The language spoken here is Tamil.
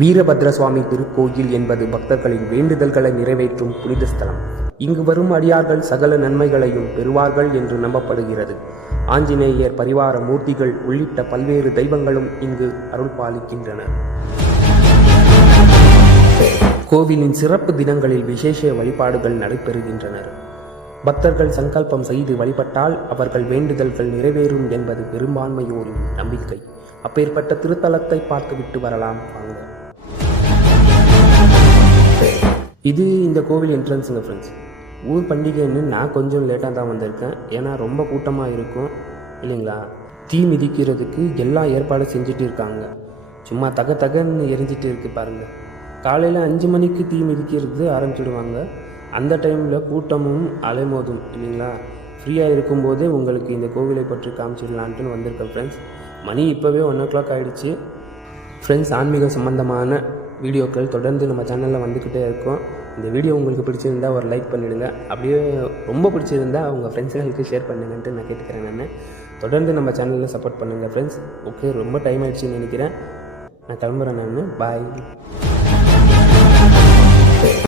வீரபத்ர சுவாமி திருக்கோயில் என்பது பக்தர்களின் வேண்டுதல்களை நிறைவேற்றும் புனித ஸ்தலம். இங்கு வரும் அடியார்கள் சகல நன்மைகளையும் பெறுவார்கள் என்று நம்பப்படுகிறது. ஆஞ்சநேயர் பரிவார மூர்த்திகள் உள்ளிட்ட பல்வேறு தெய்வங்களும் இங்கு அருள் பாலிக்கின்றனர் கோவிலின் சிறப்பு தினங்களில் விசேஷ வழிபாடுகள் நடைபெறுகின்றன பக்தர்கள் சங்கல்பம் செய்து வழிபட்டால் அவர்கள் வேண்டுதல்கள் நிறைவேறும் என்பது பெரும்பான்மையோரின் நம்பிக்கை. அப்பேற்பட்ட திருத்தலத்தை பார்த்துவிட்டு வரலாம். வாங்க. இது இந்த கோவில் என்ட்ரன்ஸுங்க ஃப்ரெண்ட்ஸ் ஊர் பண்டிகைன்னு நான் கொஞ்சம் லேட்டாக தான் வந்திருக்கேன். ஏன்னா ரொம்ப கூட்டமாக இருக்கும். இல்லைங்களா? தீ மிதிக்கிறதுக்கு எல்லா ஏற்பாடும் செஞ்சுட்டு இருக்காங்க. சும்மா தக தகன்னு எரிஞ்சிட்டு இருக்கு பாருங்கள் காலையில் அஞ்சு மணிக்கு தீ மிதிக்கிறது ஆரம்பிச்சிடுவாங்க. அந்த டைமில் கூட்டமும் அலைமோதும் இல்லைங்களா? ஃப்ரீயாக இருக்கும்போதே உங்களுக்கு இந்த கோவிலை பற்றி காமிச்சிடலான்ட்டு வந்திருக்கேன் ஃப்ரெண்ட்ஸ் மணி இப்போவே ஒன் ஓ கிளாக் ஆகிடுச்சு ஃப்ரெண்ட்ஸ் ஆன்மீக சம்பந்தமான வீடியோக்கள் தொடர்ந்து நம்ம சேனலில் வந்துக்கிட்டே இருக்கும். இந்த வீடியோ உங்களுக்கு பிடிச்சிருந்தா ஒரு லைக் பண்ணிவிடுங்க அப்படியே ரொம்ப பிடிச்சிருந்தா உங்கள் ஃப்ரெண்ட்ஸுங்களுக்கு ஷேர் பண்ணுங்கன்ட்டு நான் கேட்டுக்கிறேன் நான். தொடர்ந்து நம்ம சேனலில் சப்போர்ட் பண்ணுங்கள் ஃப்ரெண்ட்ஸ் ஓகே ரொம்ப டைம் ஆயிடுச்சுன்னு நினைக்கிறேன். நான் கிளம்புறேன் நான். பாய்